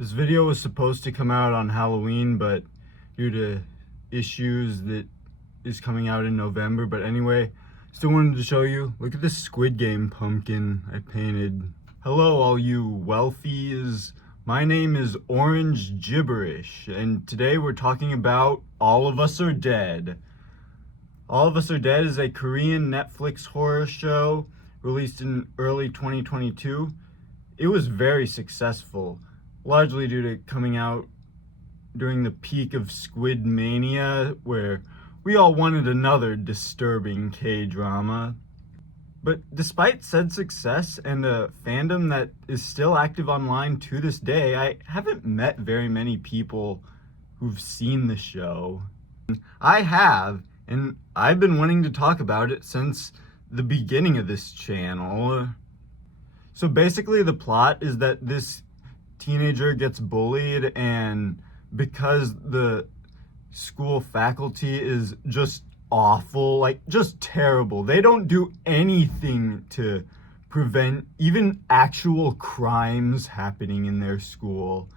This video was supposed to come out on Halloween, but due to issues that is coming out in November. But anyway, still wanted to show you. Look at this Squid Game pumpkin I painted. Hello, all you wealthies. My name is Orange Gibberish, and today we're talking about All of Us Are Dead. All of Us Are Dead is a Korean Netflix horror show released in early 2022. It was very successful, largely due to coming out during the peak of Squid Mania, where we all wanted another disturbing K-drama. But despite said success and a fandom that is still active online to this day, I haven't met very many people who've seen the show. I have, and I've been wanting to talk about it since the beginning of this channel. So basically the plot is that this teenager gets bullied, and because the school faculty is just awful, like just terrible, they don't do anything to prevent even actual crimes happening in their school.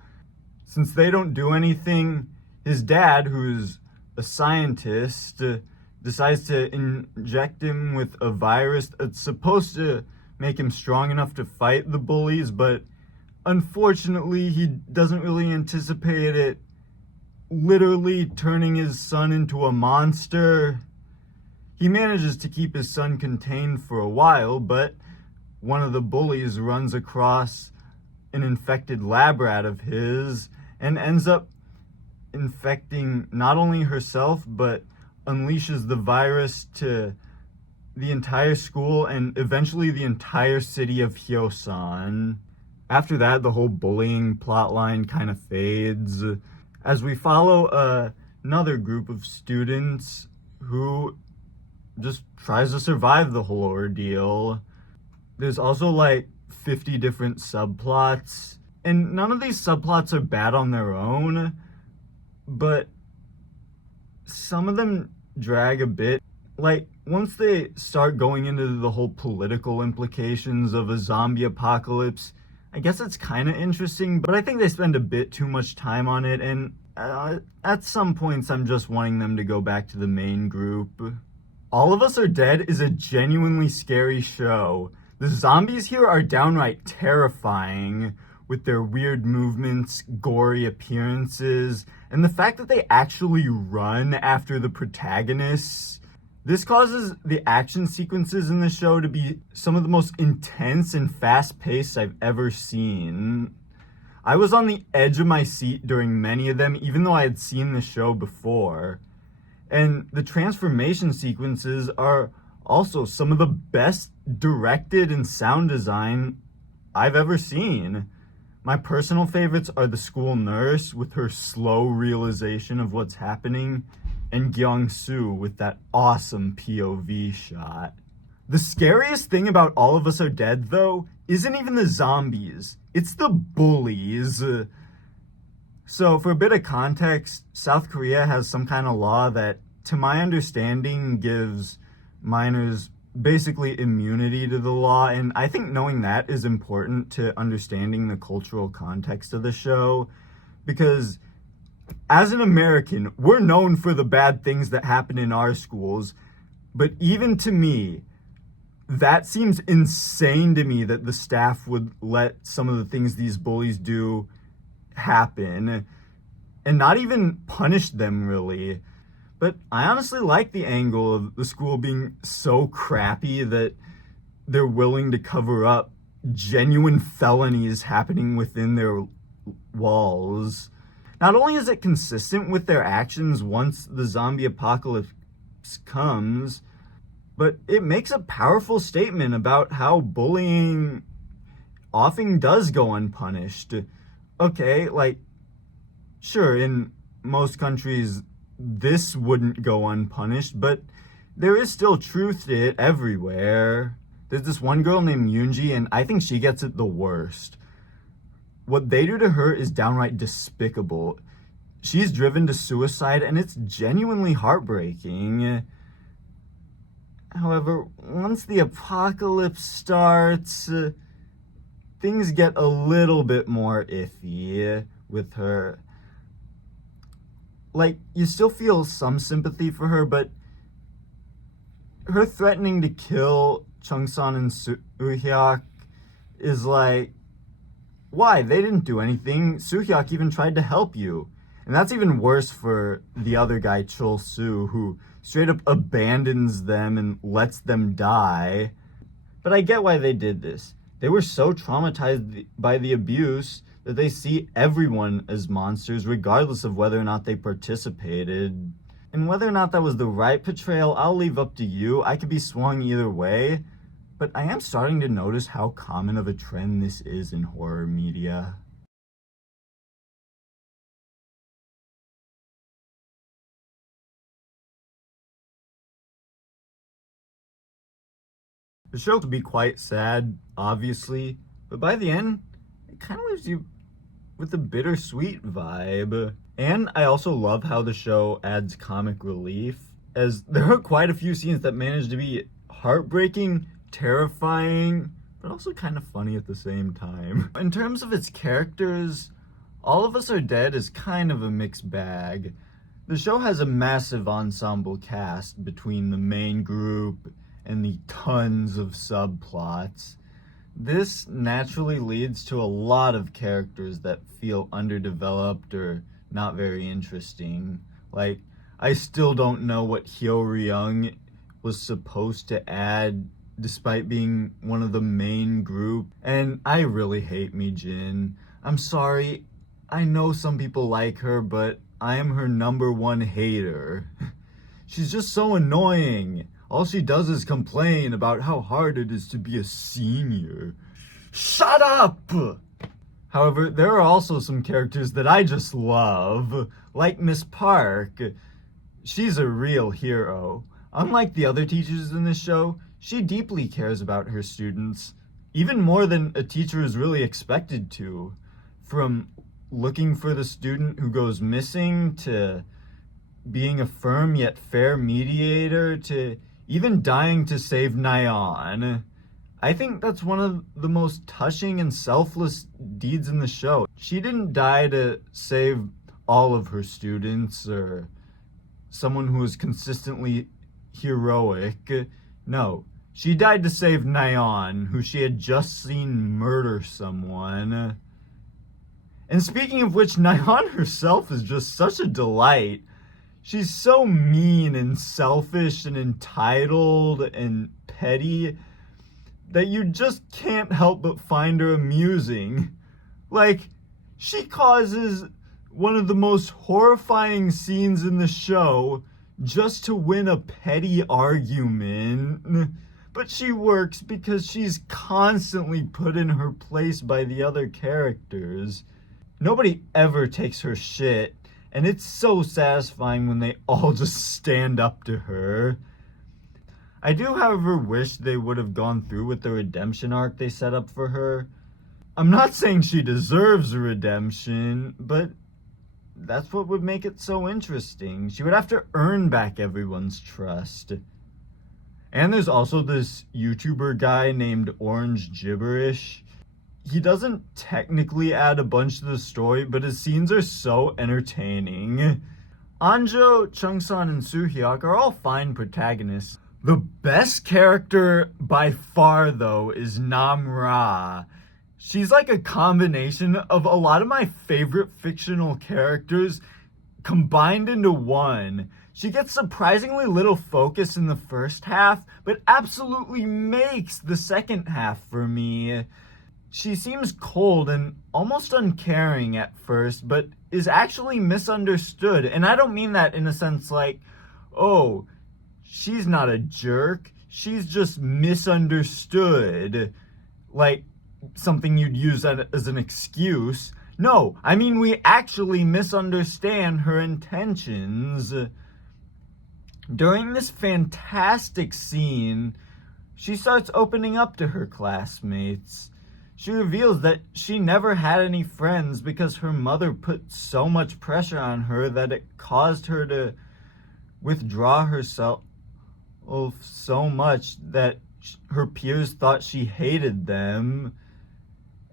Since they don't do anything, his dad, who's a scientist, decides to inject him with a virus that's supposed to make him strong enough to fight the bullies, but unfortunately he doesn't really anticipate it literally turning his son into a monster. He manages to keep his son contained for a while, but one of the bullies runs across an infected lab rat of his and ends up infecting not only herself, but unleashes the virus to the entire school and eventually the entire city of Hyosan. After that, the whole bullying plotline kind of fades as we follow another group of students who just tries to survive the whole ordeal. There's also like 50 different subplots, and none of these subplots are bad on their own, but some of them drag a bit. Like, once they start going into the whole political implications of a zombie apocalypse, I guess it's kind of interesting, but I think they spend a bit too much time on it, and at some points I'm just wanting them to go back to the main group. All of Us Are Dead is a genuinely scary show. The zombies here are downright terrifying, with their weird movements, gory appearances, and the fact that they actually run after the protagonists. This causes the action sequences in the show to be some of the most intense and fast-paced I've ever seen. I was on the edge of my seat during many of them, even though I had seen the show before. And the transformation sequences are also some of the best directed and sound design I've ever seen. My personal favorites are the school nurse with her slow realization of what's happening, and Kyung-soo with that awesome POV shot. The scariest thing about All of Us Are Dead, though, isn't even the zombies. It's the bullies. So for a bit of context, South Korea has some kind of law that, to my understanding, gives minors basically immunity to the law, and I think knowing that is important to understanding the cultural context of the show, because as an American, we're known for the bad things that happen in our schools, but even to me, that seems insane to me that the staff would let some of the things these bullies do happen and not even punish them, really. But I honestly like the angle of the school being so crappy that they're willing to cover up genuine felonies happening within their walls. Not only is it consistent with their actions once the zombie apocalypse comes, but it makes a powerful statement about how bullying often does go unpunished. Okay, like, sure, in most countries, this wouldn't go unpunished, but there is still truth to it everywhere. There's this one girl named Yoonji, and I think she gets it the worst. What they do to her is downright despicable. She's driven to suicide, and it's genuinely heartbreaking. However, once the apocalypse starts, things get a little bit more iffy. with her. Like, you still feel some sympathy for her, but her threatening to kill Chungsan and Soo-hyuk is like, why? They didn't do anything. Soo-hyuk even tried to help you. And that's even worse for the other guy, Chol-soo, who straight up abandons them and lets them die. But I get why they did this. They were so traumatized by the abuse that they see everyone as monsters, regardless of whether or not they participated. And whether or not that was the right portrayal, I'll leave up to you. I could be swung either way. But I am starting to notice how common of a trend this is in horror media. The show could be quite sad, obviously, but by the end, it kind of leaves you with a bittersweet vibe. And I also love how the show adds comic relief, as there are quite a few scenes that manage to be heartbreaking, terrifying, but also kind of funny at the same time. In terms of its characters, All of Us Are Dead is kind of a mixed bag. The show has a massive ensemble cast between the main group and the tons of subplots. This naturally leads to a lot of characters that feel underdeveloped or not very interesting. Like, I still don't know what Hyo Ryung was supposed to add despite being one of the main group. And I really hate Mi Jin. I'm sorry, I know some people like her, but I am her number one hater. She's just so annoying. All she does is complain about how hard it is to be a senior. Shut up! However, there are also some characters that I just love, like Miss Park. She's a real hero. Unlike the other teachers in this show, she deeply cares about her students, even more than a teacher is really expected to. From looking for the student who goes missing, to being a firm yet fair mediator, to even dying to save Nayeon. I think that's one of the most touching and selfless deeds in the show. She didn't die to save all of her students or someone who was consistently heroic. No, she died to save Nayeon, who she had just seen murder someone. And speaking of which, Nayeon herself is just such a delight. She's so mean and selfish and entitled and petty that you just can't help but find her amusing. Like, she causes one of the most horrifying scenes in the show just to win a petty argument. But she works because she's constantly put in her place by the other characters. Nobody ever takes her shit. And it's so satisfying when they all just stand up to her. I do, however, wish they would have gone through with the redemption arc they set up for her. I'm not saying she deserves a redemption, but that's what would make it so interesting. She would have to earn back everyone's trust. And there's also this YouTuber guy named Orange Gibberish. He doesn't technically add a bunch to the story, but his scenes are so entertaining. Anjo, Chungsan, and Soo-hyuk are all fine protagonists. The best character by far, though, is Nam Ra. She's like a combination of a lot of my favorite fictional characters combined into one. She gets surprisingly little focus in the first half, but absolutely makes the second half for me. She seems cold and almost uncaring at first, but is actually misunderstood. And I don't mean that in a sense like, oh, she's not a jerk. She's just misunderstood. Like something you'd use as an excuse. No, I mean we actually misunderstand her intentions. During this fantastic scene, she starts opening up to her classmates. She reveals that she never had any friends because her mother put so much pressure on her that it caused her to withdraw herself so much that her peers thought she hated them.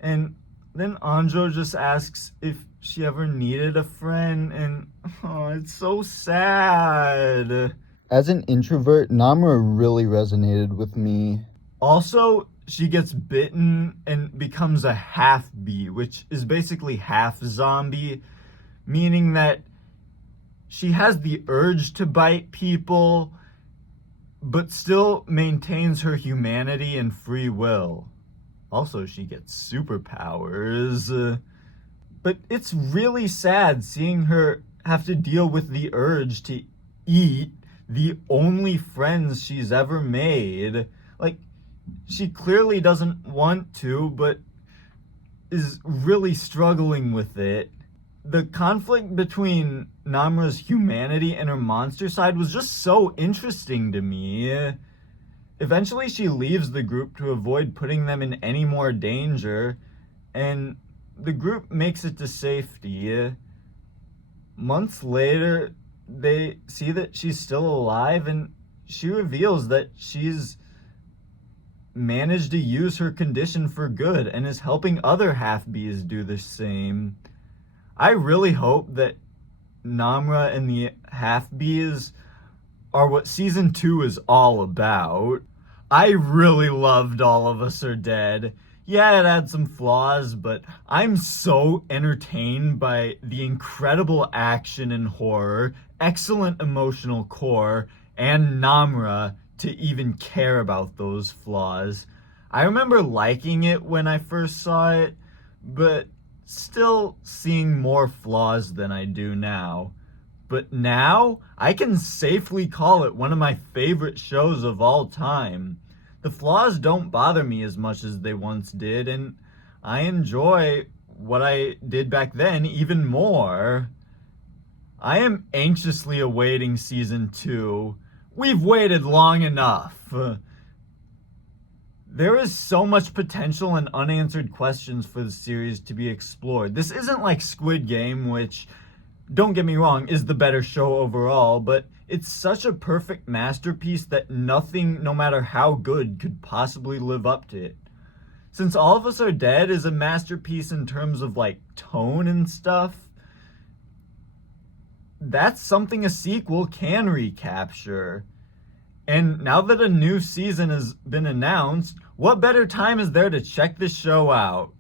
And then Anjo just asks if she ever needed a friend, and oh, it's so sad. As an introvert, Namra really resonated with me. Also, she gets bitten and becomes a half bee, which is basically half zombie, meaning that she has the urge to bite people, but still maintains her humanity and free will. Also, she gets superpowers. But it's really sad seeing her have to deal with the urge to eat the only friends she's ever made. Like, she clearly doesn't want to, but is really struggling with it. The conflict between Namra's humanity and her monster side was just so interesting to me. Eventually, she leaves the group to avoid putting them in any more danger, and the group makes it to safety. Months later, they see that she's still alive, and she reveals that she's managed to use her condition for good and is helping other half-bees do the same. I really hope that Namra and the half-bees are what season 2 is all about. I really loved All of Us Are Dead. Yeah, it had some flaws, but I'm so entertained by the incredible action and horror, excellent emotional core, and Namra to even care about those flaws. I remember liking it when I first saw it, but still seeing more flaws than I do now. But now, I can safely call it one of my favorite shows of all time. The flaws don't bother me as much as they once did, and I enjoy what I did back then even more. I am anxiously awaiting season 2. We've waited long enough. There is so much potential and unanswered questions for the series to be explored. This isn't like Squid Game, which, don't get me wrong, is the better show overall, but it's such a perfect masterpiece that nothing, no matter how good, could possibly live up to it. Since All of Us Are Dead is a masterpiece in terms of like tone and stuff, that's something a sequel can recapture. And now that a new season has been announced, what better time is there to check this show out?